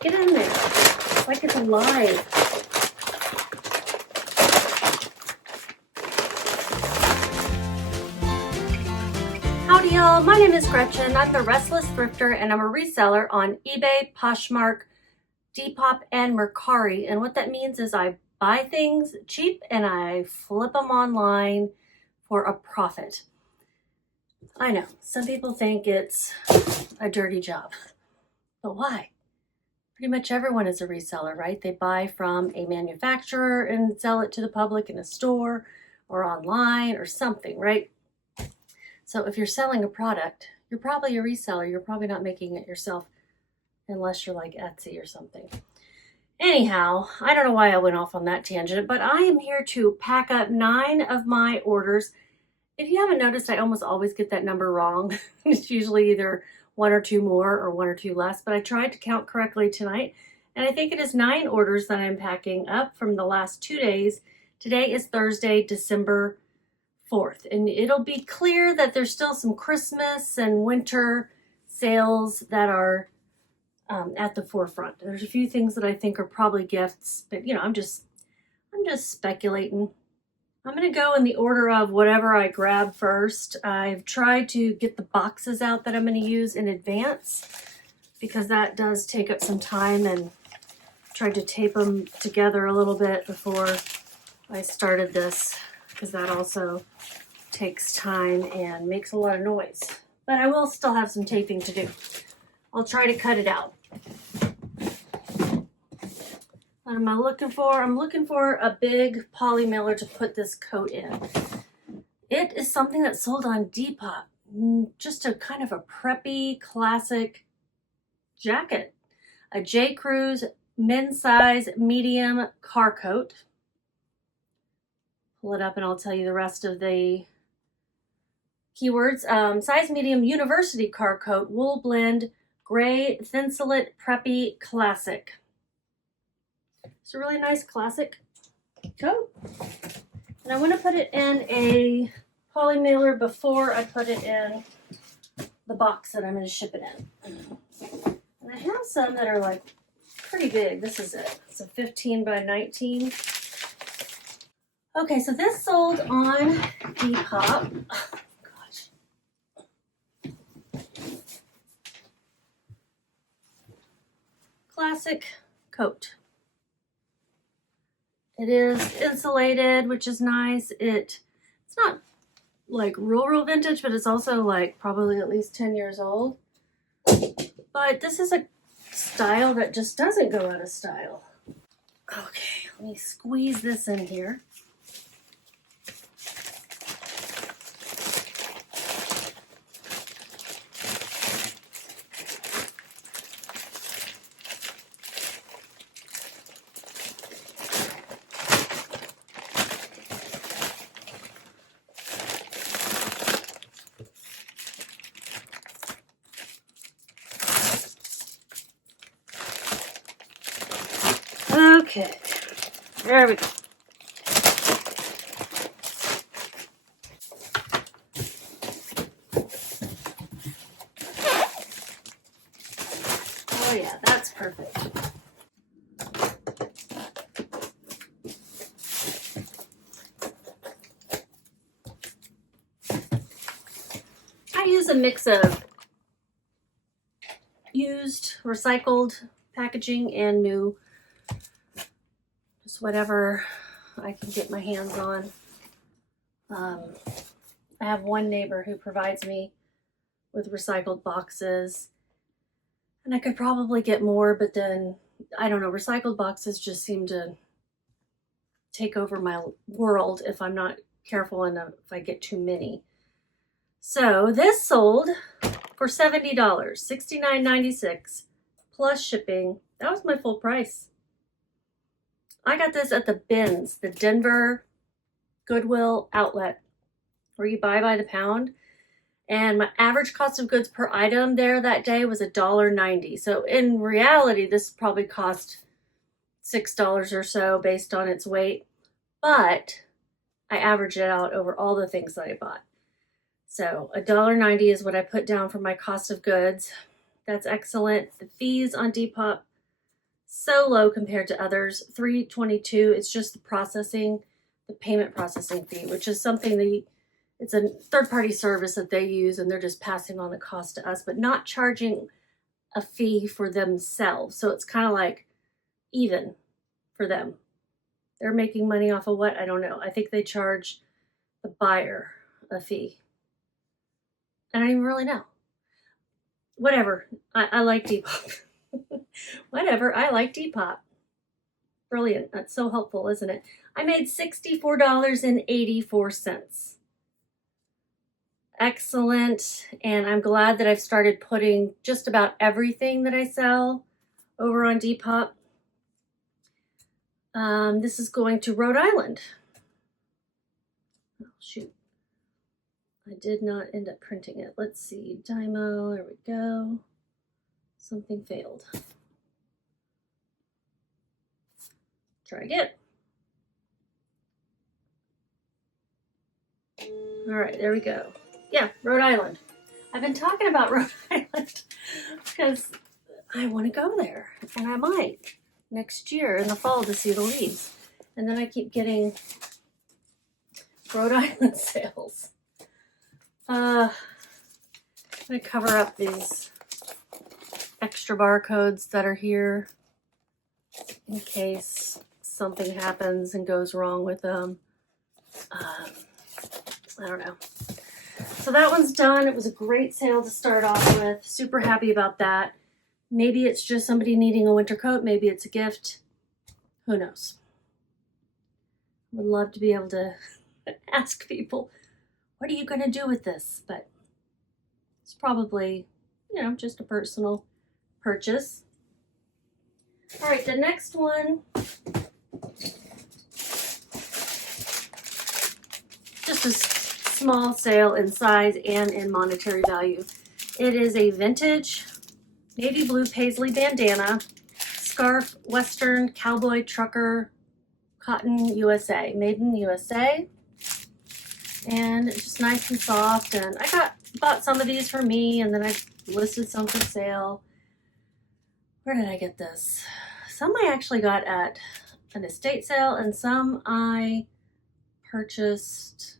Get in there. It's like it's alive. Howdy y'all, my name is Gretchen. I'm the Restless Thrifter and I'm a reseller on eBay, Poshmark, Depop, and Mercari. And what that means is I buy things cheap and I flip them online for a profit. I know, some people think it's a dirty job, but why? Pretty much everyone is a reseller, right? They buy from a manufacturer and sell it to the public in a store or online or something, right? So if you're selling a product, you're probably a reseller. You're probably not making it yourself unless you're like Etsy or something. Anyhow, I don't know why I went off on that tangent, but I am here to pack up 9 of my orders. If you haven't noticed, I almost always get that number wrong. It's usually either 1 or 2 more or 1 or 2 less, but I tried to count correctly tonight. And I think it is 9 orders that I'm packing up from the last 2 days. Today is Thursday, December 4th. And it'll be clear that there's still some Christmas and winter sales that are at the forefront. There's a few things that I think are probably gifts, but you know, I'm just speculating. I'm going to go in the order of whatever I grab first. I've tried to get the boxes out that I'm going to use in advance because that does take up some time, and tried to tape them together a little bit before I started this because that also takes time and makes a lot of noise. But I will still have some taping to do. I'll try to cut it out. What am I looking for? I'm looking for a big poly mailer to put this coat in. It is something that's sold on Depop. Just a kind of a preppy, classic jacket. A J. Crew's men's size medium car coat. Pull it up and I'll tell you the rest of the keywords. Size medium university car coat, wool blend, gray, thinsulate, preppy, classic. It's a really nice classic coat. And I want to put it in a poly mailer before I put it in the box that I'm going to ship it in. And I have some that are like pretty big. This is it. It's a 15 by 19. Okay, so this sold on Depop. Oh, gosh. Classic coat. It is insulated, which is nice. It's not like real vintage, but it's also like probably at least 10 years old. But this is a style that just doesn't go out of style. Okay, let me squeeze this in here. Okay, there we go. Oh yeah, that's perfect. I use a mix of used, recycled packaging and new. Just whatever I can get my hands on. I have one neighbor who provides me with recycled boxes, and I could probably get more, but then I don't know, recycled boxes just seem to take over my world if I'm not careful enough, if I get too many. So this sold for $70, $69.96 plus shipping. That was my full price. I got this at the Bins, the Denver Goodwill outlet, where you buy by the pound. And my average cost of goods per item there that day was $1.90. So in reality, this probably cost $6 or so based on its weight. But I averaged it out over all the things that I bought. So $1.90 is what I put down for my cost of goods. That's excellent. The fees on Depop so low compared to others. $3.22. It's just the payment processing fee, which is something it's a third-party service that they use, and they're just passing on the cost to us, but not charging a fee for themselves. So it's kind of like even for them. They're making money off of what? I don't know. I think they charge the buyer a fee. I don't even really know. Whatever. I like Depop. Whatever. I like Depop. Brilliant. That's so helpful, isn't it? I made $64.84. Excellent. And I'm glad that I've started putting just about everything that I sell over on Depop. This is going to Rhode Island. Oh, shoot. I did not end up printing it. Let's see. Dymo. There we go. Something failed. Try again. All right, there we go. Yeah, Rhode Island. I've been talking about Rhode Island because I want to go there, and I might next year in the fall to see the leaves. And then I keep getting Rhode Island sales. I'm going to cover up these extra barcodes that are here in case something happens and goes wrong with them. I don't know. So that one's done. It was a great sale to start off with. Super happy about that. Maybe it's just somebody needing a winter coat. Maybe it's a gift. Who knows? Would love to be able to ask people, what are you going to do with this? But it's probably, just a personal purchase. All right, the next one, just a small sale in size and in monetary value. It is a vintage navy blue paisley bandana, scarf, Western, cowboy, trucker, cotton, USA, made in USA. And it's just nice and soft. And I bought some of these for me, and then I listed some for sale. Where did I get this? Some I actually got at an estate sale, and some I purchased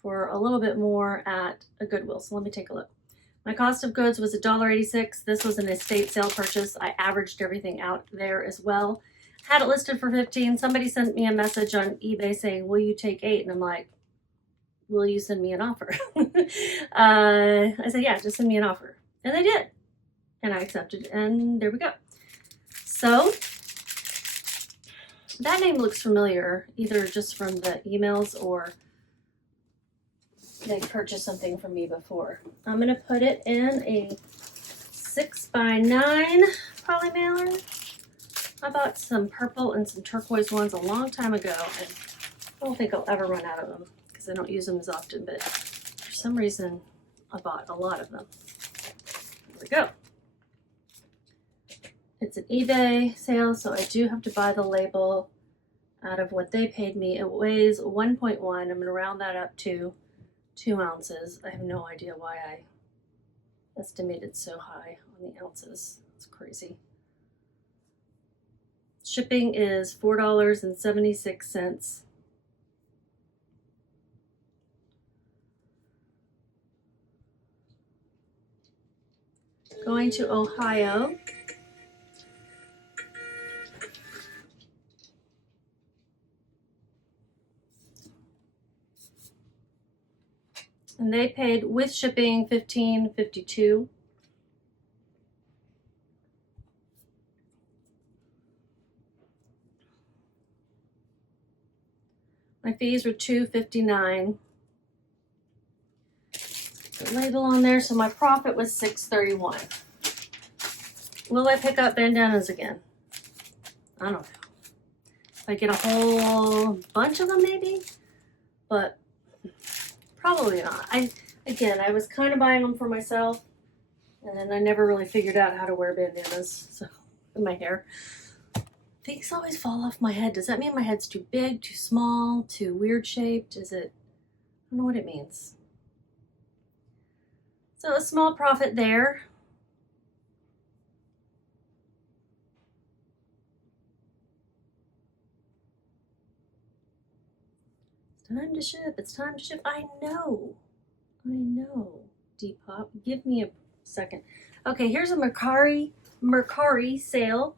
for a little bit more at a Goodwill. So let me take a look. My cost of goods was $1.86. This was an estate sale purchase. I averaged everything out there as well. Had it listed for $15. Somebody sent me a message on eBay saying, will you take 8? And I'm like, will you send me an offer? I said, yeah, just send me an offer. And they did. And I accepted, and there we go. So that name looks familiar, either just from the emails or they purchased something from me before. I'm going to put it in a 6x9 poly mailer. I bought some purple and some turquoise ones a long time ago, and I don't think I'll ever run out of them because I don't use them as often, but for some reason I bought a lot of them. There we go. It's an eBay sale, so I do have to buy the label out of what they paid me. It weighs 1.1. I'm going to round that up to 2 ounces. I have no idea why I estimated so high on the ounces. It's crazy. Shipping is $4.76. Going to Ohio. And they paid with shipping $15.52. My fees were $2.59. The label on there, so my profit was $6.31. Will I pick up bandanas again? I don't know. If I get a whole bunch of them, maybe, but probably not. I was kind of buying them for myself, and then I never really figured out how to wear bandanas, so in my hair. Things always fall off my head. Does that mean my head's too big, too small, too weird shaped? Is it? I don't know what it means. So a small profit there. Time to ship. It's time to ship. I know. Depop. Give me a second. Okay, here's a Mercari sale.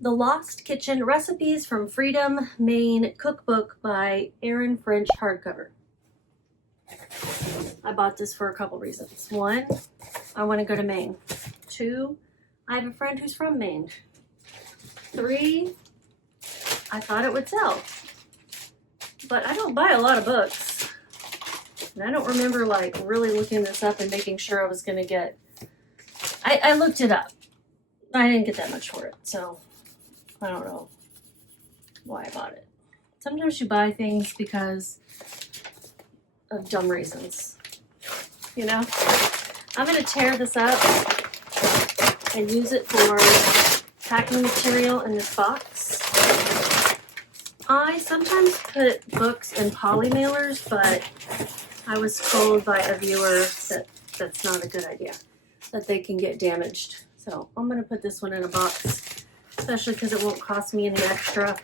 The Lost Kitchen Recipes from Freedom, Maine cookbook by Erin French hardcover. I bought this for a couple reasons. One, I want to go to Maine. Two, I have a friend who's from Maine. Three, I thought it would sell. But I don't buy a lot of books. And I don't remember like really looking this up and making sure I was going to get... I looked it up. I didn't get that much for it, so I don't know why I bought it. Sometimes you buy things because of dumb reasons, you know? I'm going to tear this up and use it for packing material in this box. I sometimes put books in poly mailers, but I was told by a viewer that that's not a good idea, that they can get damaged. So I'm going to put this one in a box, especially because it won't cost me any extra.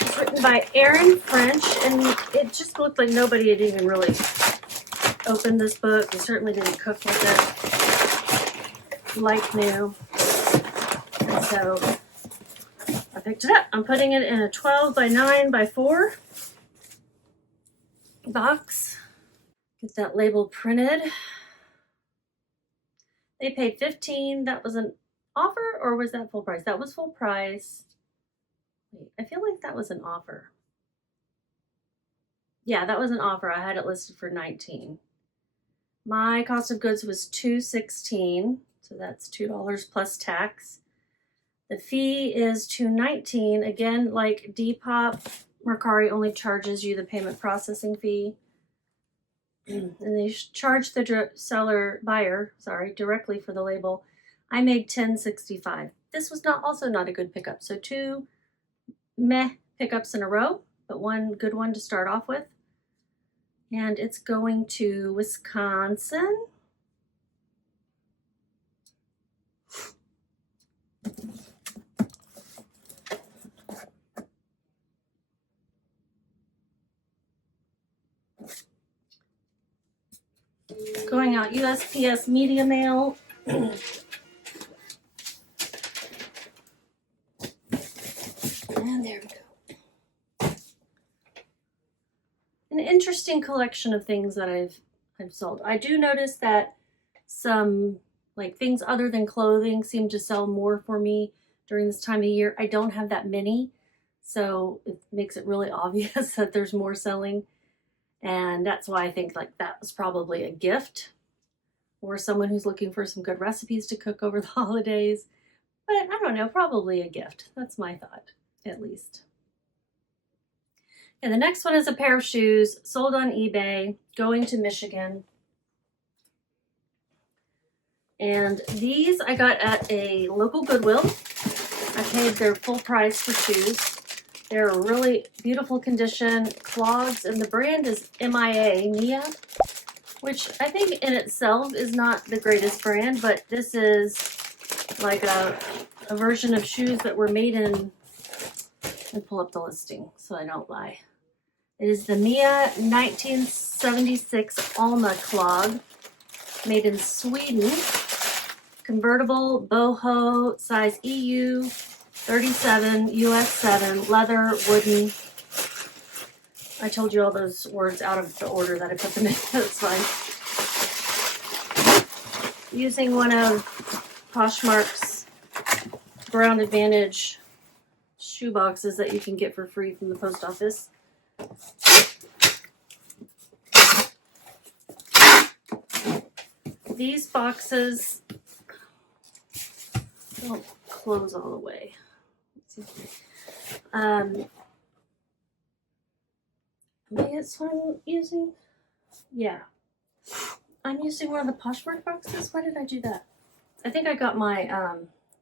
It's written by Erin French, and it just looked like nobody had even really opened this book. They certainly didn't cook with it like new. And so I picked it up. I'm putting it in a 12 by 9 by 4 box. Get that label printed. They paid $15. That was an offer, or was that full price? That was full price. Wait, I feel like that was an offer. Yeah, that was an offer. I had it listed for $19. My cost of goods was $2.16, so that's $2 plus tax. The fee is $2.19. Again, like Depop, Mercari only charges you the payment processing fee. And they charge the buyer directly for the label. I made $10.65. This was also not a good pickup. So 2 meh pickups in a row, but one good one to start off with. And it's going to Wisconsin. Going out USPS Media Mail. And there we go. An interesting collection of things that I've sold. I do notice that some like things other than clothing seem to sell more for me during this time of year. I don't have that many, so it makes it really obvious that there's more selling. And that's why I think like that was probably a gift or someone who's looking for some good recipes to cook over the holidays. But I don't know, probably a gift. That's my thought, at least. And the next one is a pair of shoes sold on eBay, going to Michigan. And these I got at a local Goodwill. I paid their full price for shoes. They're a really beautiful condition, clogs, and the brand is Mia, which I think in itself is not the greatest brand, but this is like a version of shoes that were made in, let me pull up the listing so I don't lie. It is the Mia 1976 Alma clog, made in Sweden, convertible, boho, size EU, 37, US 7, leather, wooden. I told you all those words out of the order that I put them in. That's fine. Using one of Poshmark's Ground Advantage shoe boxes that you can get for free from the post office. These boxes don't close all the way. Maybe it's what I'm using. Yeah, I'm using one of the Poshmark boxes. Why did I do that? I think I got my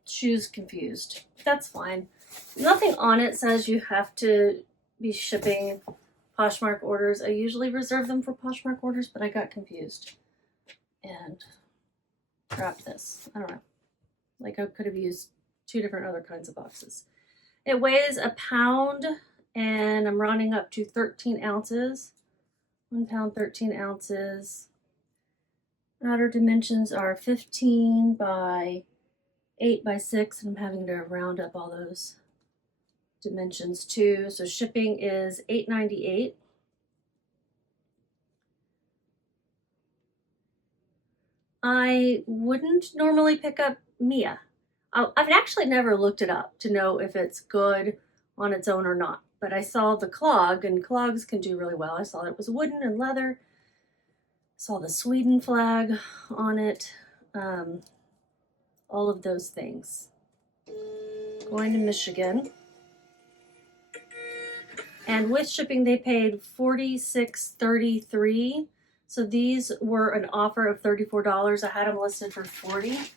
shoes confused. That's fine. Nothing on it says you have to be shipping Poshmark orders. I usually reserve them for Poshmark orders, but I got confused and grabbed this. I don't know. Like I could have used 2 different other kinds of boxes. It weighs a pound and I'm rounding up to 13 ounces. 1 pound, 13 ounces. Outer dimensions are 15 by 8 by 6, and I'm having to round up all those dimensions too. So shipping is $8.98. I wouldn't normally pick up Mia. I've actually never looked it up to know if it's good on its own or not, but I saw the clog, and clogs can do really well. I saw it was wooden and leather. Saw the Sweden flag on it. All of those things. Going to Michigan. And with shipping, they paid $46.33. So these were an offer of $34. I had them listed for $40.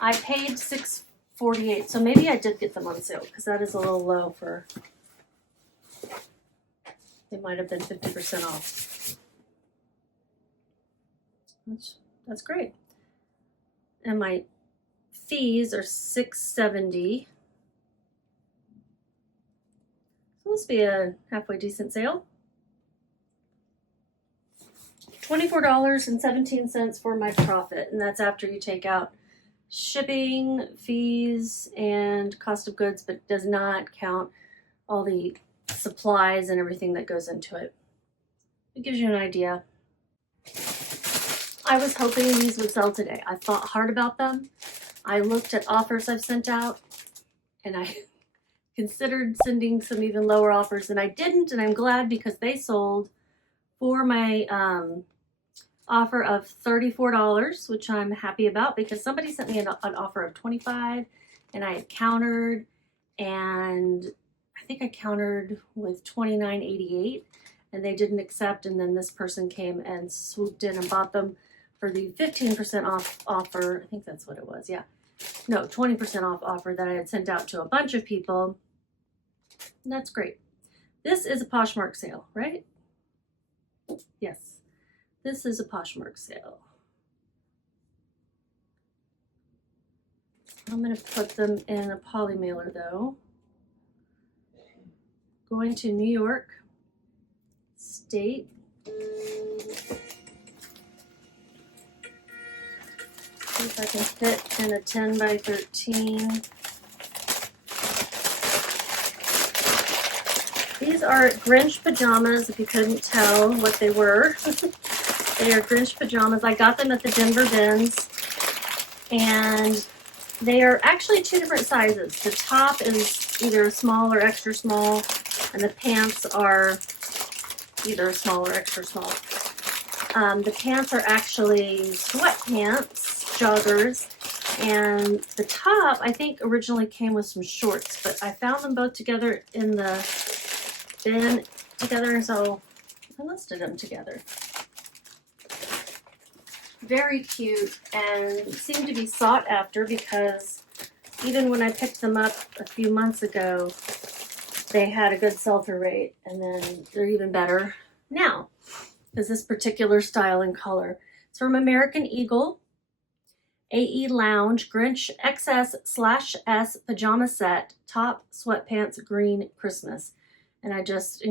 I paid $6.48. So maybe I did get them on sale because that is a little low for. They might have been 50% off. That's great. And my fees are $6.70. So this will be a halfway decent sale. $24.17 for my profit, and that's after you take out shipping, fees, and cost of goods, but does not count all the supplies and everything that goes into it. It gives you an idea. I was hoping these would sell today. I thought hard about them. I looked at offers I've sent out, and I considered sending some even lower offers, and I didn't, and I'm glad because they sold for my offer of $34, which I'm happy about because somebody sent me an offer of $25, and I had countered, and I think I countered with $29.88, and they didn't accept, and then this person came and swooped in and bought them for the 15% off offer. I think that's what it was. Yeah. No, 20% off offer that I had sent out to a bunch of people. And that's great. This is a Poshmark sale, right? Yes. This is a Poshmark sale. I'm going to put them in a poly mailer though. Going to New York State. See if I can fit in a 10 by 13. These are Grinch pajamas, if you couldn't tell what they were. They are Grinch pajamas. I got them at the Denver Bins, and they are actually two different sizes. The top is either small or extra small, and the pants are either small or extra small. The pants are actually sweatpants, joggers, and the top I think originally came with some shorts, but I found them both together in the bin together, so I listed them together. Very cute and seem to be sought after because even when I picked them up a few months ago, they had a good sell-through rate, and then they're even better now because this particular style and color. It's from American Eagle, AE Lounge, Grinch XS/S pajama set, top, sweatpants, green, Christmas. And I just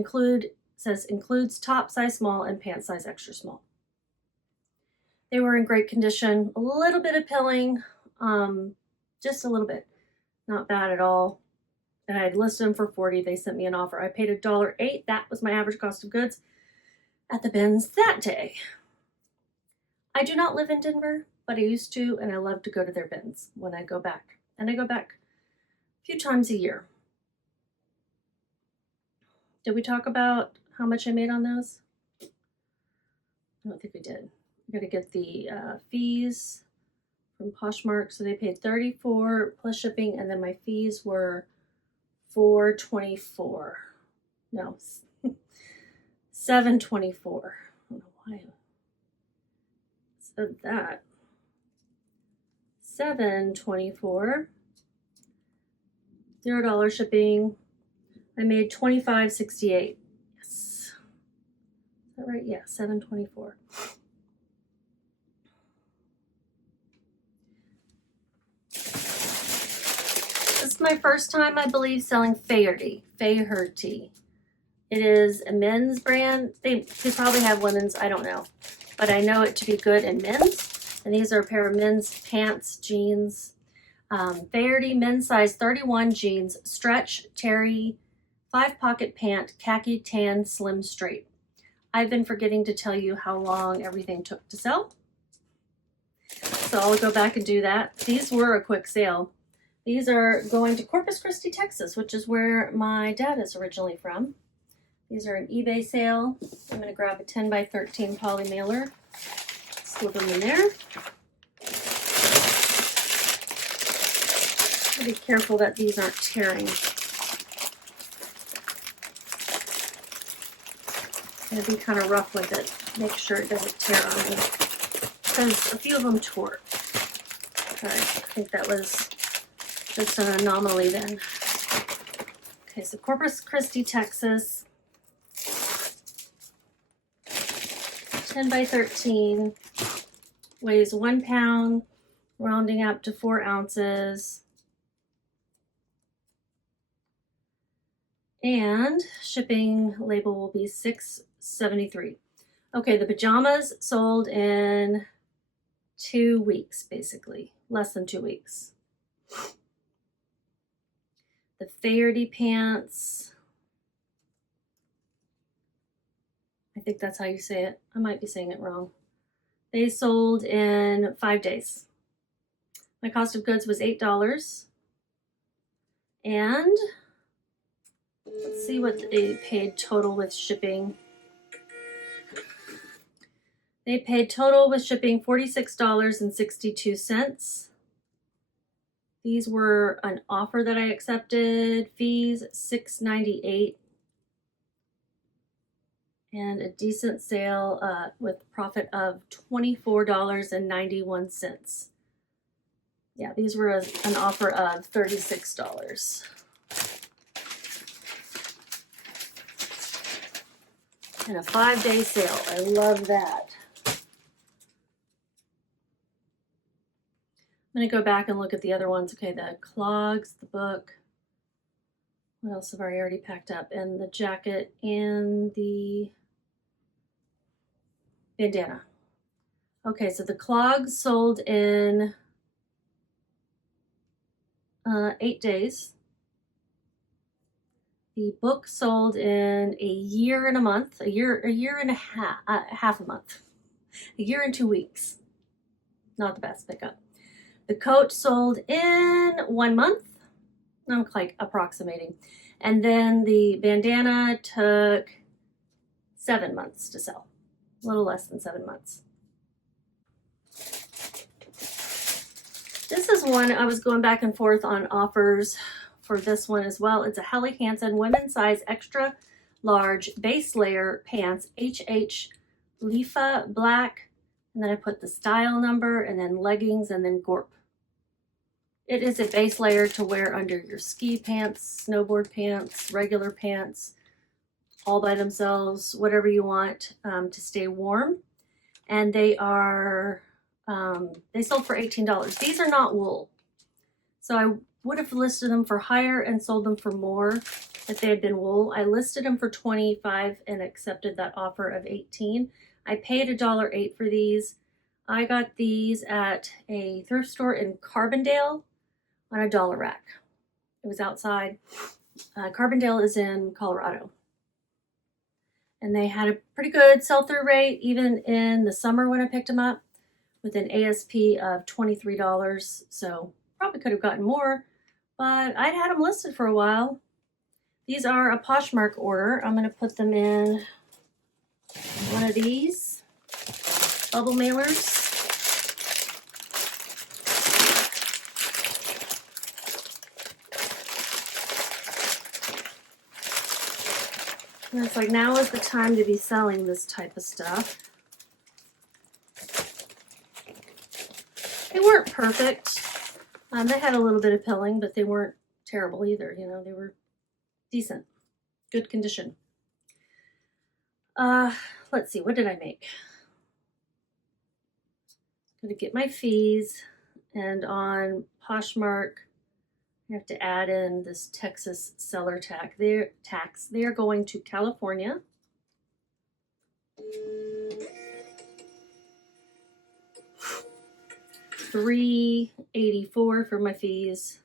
says includes top size small and pant size extra small. They were in great condition, a little bit of pilling, just a little bit, not bad at all. And I had listed them for $40. They sent me an offer. I paid $1.08. That was my average cost of goods at the bins that day. I do not live in Denver, but I used to, and I love to go to their bins when I go back. And I go back a few times a year. Did we talk about how much I made on those? I don't think we did. I gotta get the fees from Poshmark. So they paid $34 plus shipping, and then my fees were $4.24. No, $7.24. I don't know why I said that. $7.24. $0 shipping. I made $25.68. Yes. Is that right? Yeah, $7.24. This my first time, I believe, selling Faherty. It is a men's brand. They probably have women's, I don't know. But I know it to be good in men's. And these are a pair of men's pants, jeans. Faherty men's size 31 jeans, stretch, terry, 5-pocket pant, khaki tan, slim straight. I've been forgetting to tell you how long everything took to sell. So I'll go back and do that. These were a quick sale. These are going to Corpus Christi, Texas, which is where my dad is originally from. These are an eBay sale. I'm going to grab a 10 by 13 poly mailer, slip them in there. Be careful that these aren't tearing. I'm going to be kind of rough with it. Make sure it doesn't tear on me. Because a few of them tore. Okay, I think that was just an anomaly then. Okay, so Corpus Christi, Texas. 10 by 13. Weighs 1 pound, rounding up to 4 ounces. And shipping label will be $6.73. Okay, the pajamas sold in 2 weeks, basically. Less than 2 weeks. The Faherty pants. I think that's how you say it. I might be saying it wrong. They sold in 5 days. My cost of goods was $8. And let's see what they paid total with shipping. They paid total with shipping $46.62. These were an offer that I accepted. Fees $6.98. And a decent sale with profit of $24.91. Yeah, these were an offer of $36. And a 5-day sale. I love that. I'm going to go back and look at the other ones. Okay, the clogs, the book. What else have I already packed up? And the jacket and the bandana. Okay, so the clogs sold in 8 days. The book sold in a year and a month, a year and a half a month, a year and 2 weeks. Not the best pickup. The coat sold in 1 month. I'm like approximating. And then the bandana took 7 months to sell. A little less than 7 months. This is one I was going back and forth on offers for this one as well. It's a Helly Hansen women's size extra large base layer pants, HH Lefa black. And then I put the style number and then leggings and then Gorp. It is a base layer to wear under your ski pants, snowboard pants, regular pants, all by themselves, whatever you want to stay warm. And they are, they sold for $18. These are not wool. So I would have listed them for higher and sold them for more if they had been wool. I listed them for $25 and accepted that offer of $18. I paid $1.08 for these. I got these at a thrift store in Carbondale on a dollar rack. It was outside. Carbondale is in Colorado. And they had a pretty good sell-through rate even in the summer when I picked them up with an ASP of $23. So probably could have gotten more, but I'd had them listed for a while. These are a Poshmark order. I'm going to put them in one of these bubble mailers. And it's like now is the time to be selling this type of stuff. They weren't perfect. They had a little bit of pilling, but they weren't terrible either. You know, they were decent, good condition. Let's see, what did I make? I'm gonna get my fees, and on Poshmark, I have to add in this Texas seller tax. They are going to California. $3.84 for my fees.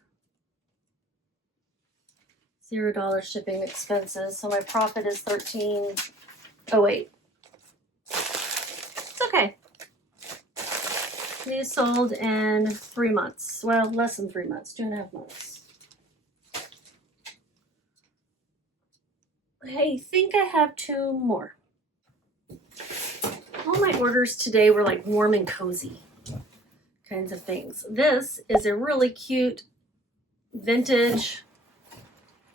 $0 shipping expenses. So my profit is $13.08. It's okay. These sold in 3 months. Well, less than 3 months, 2.5 months. I think I have 2 more. All my orders today were like warm and cozy kinds of things. This is a really cute vintage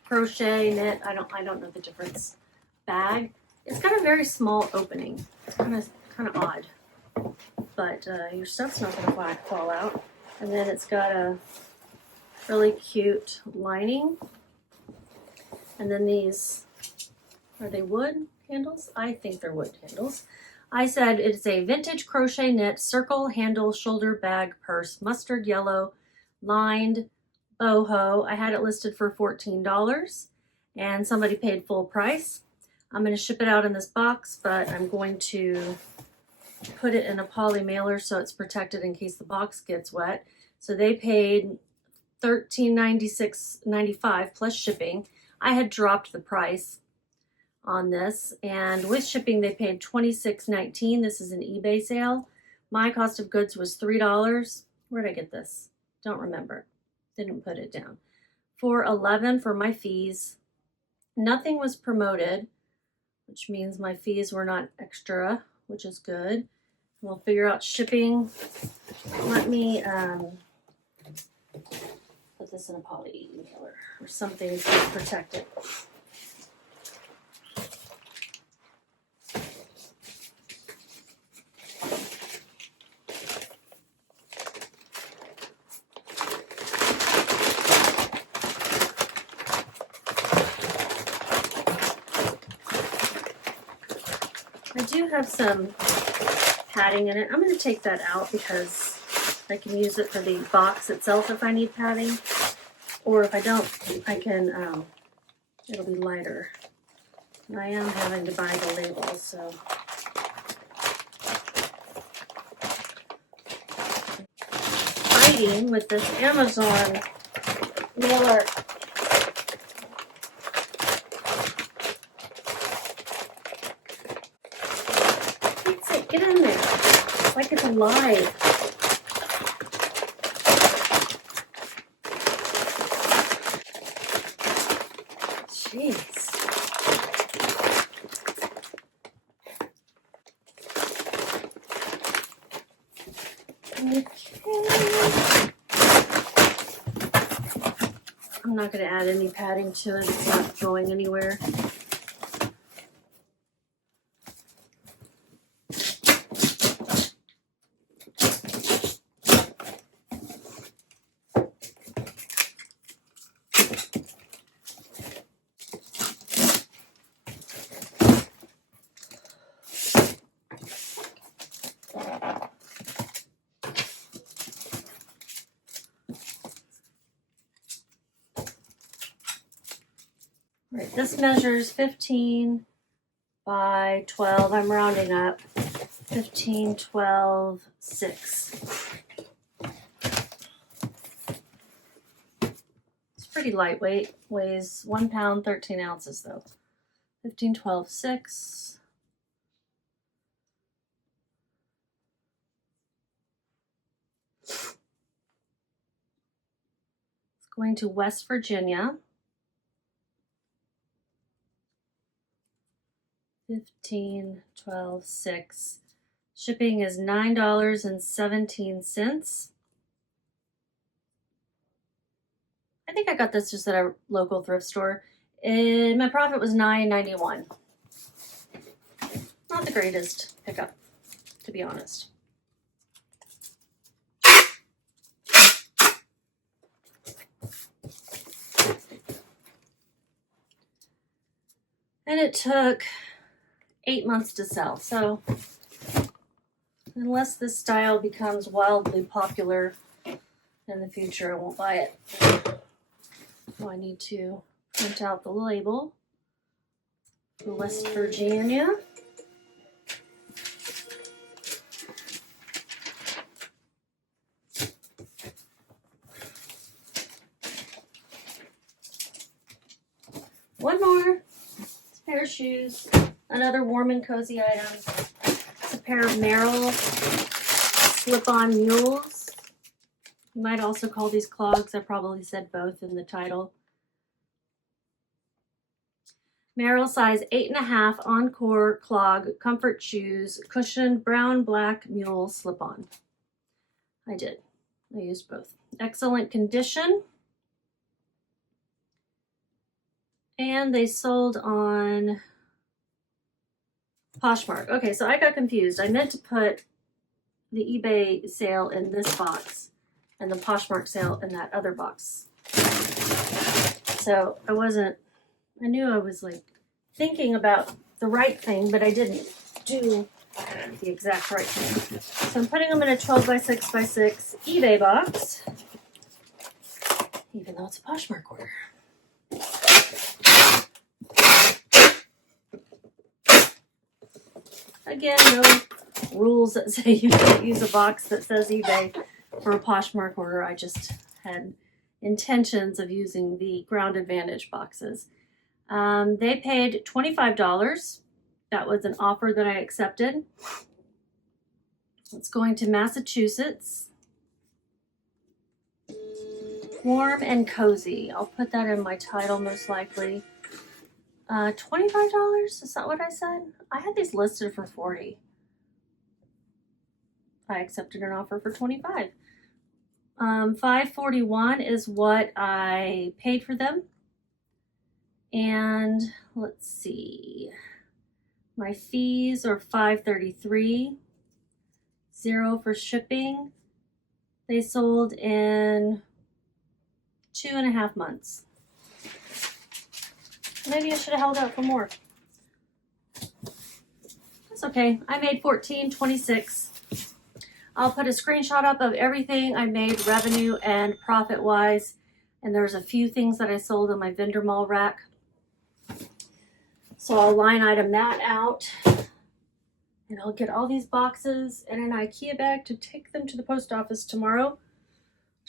crochet knit. I don't know the difference. Bag. It's got a very small opening. It's kind of odd, but your stuff's not gonna fall out. And then it's got a really cute lining. And then these, are they wood handles? I think they're wood handles. I said it's a vintage crochet knit circle handle shoulder bag purse, mustard yellow, lined boho. I had it listed for $14 and somebody paid full price. I'm going to ship it out in this box, but I'm going to put it in a poly mailer so it's protected in case the box gets wet. So they paid $13.96.95 plus shipping. I had dropped the price on this, and with shipping they paid $26.19. This is an eBay sale. My cost of goods was $3. Where'd I get this? Don't remember. Didn't put it down. $4.11 for my fees. Nothing was promoted, which means my fees were not extra, which is good. We'll figure out shipping. Let me put this in a poly mailer or something to protect it. I do have some padding in it. I'm going to take that out because I can use it for the box itself if I need padding. Or if I don't, I can, it'll be lighter. And I am having to buy the labels, so. Fighting with this Amazon mailer. Get in there. It's like it's alive. Jeez. Okay. I'm not going to add any padding to it. It's not going anywhere. Right, this measures 15 by 12. I'm rounding up. 15, 12, 6. It's pretty lightweight. Weighs 1 pound, 13 ounces though. 15, 12, 6. It's going to West Virginia. 15, 12, 6. Shipping is $9.17. I think I got this just at a local thrift store. And my profit was $9.91. Not the greatest pickup, to be honest. And it took 8 months to sell. So unless this style becomes wildly popular in the future, I won't buy it. So I need to print out the label for West Virginia. One more. It's a pair of shoes. Another warm and cozy item. It's a pair of Merrell slip-on mules. You might also call these clogs. I probably said both in the title. Merrell size 8.5 Encore clog comfort shoes, cushioned brown black mule slip-on. I did. I used both. Excellent condition. And they sold on Poshmark. Okay, so I got confused. I meant to put the eBay sale in this box and the Poshmark sale in that other box. So I knew I was like thinking about the right thing, but I didn't do the exact right thing. So I'm putting them in a 12 by 6 by 6 eBay box, even though it's a Poshmark order. Again, no rules that say you can't use a box that says eBay for a Poshmark order. I just had intentions of using the Ground Advantage boxes. They paid $25. That was an offer that I accepted. It's going to Massachusetts. Warm and cozy. I'll put that in my title most likely. $25? Is that what I said? I had these listed for $40. I accepted an offer for $25. $5.41 is what I paid for them. And let's see. My fees are $5.33. $0 for shipping. They sold in 2.5 months. Maybe I should have held out for more. That's okay. I made $14.26. I'll put a screenshot up of everything I made revenue and profit wise. And there's a few things that I sold on my vendor mall rack. So I'll line item that out. And I'll get all these boxes in an IKEA bag to take them to the post office tomorrow.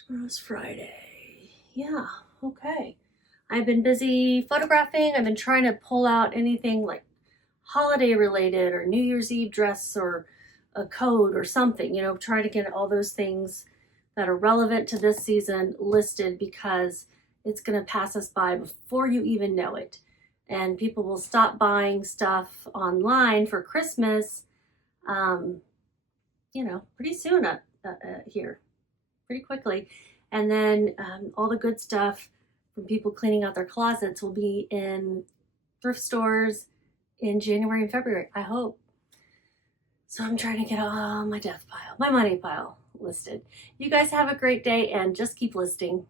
Tomorrow's Friday. Yeah, okay. I've been busy photographing. I've been trying to pull out anything like holiday related or New Year's Eve dress or a code or something, try to get all those things that are relevant to this season listed because it's going to pass us by before you even know it. And people will stop buying stuff online for Christmas, pretty soon here, pretty quickly. And then all the good stuff from people cleaning out their closets will be in thrift stores in January and February, I hope. So I'm trying to get all my death pile, my money pile listed. You guys have a great day and just keep listing.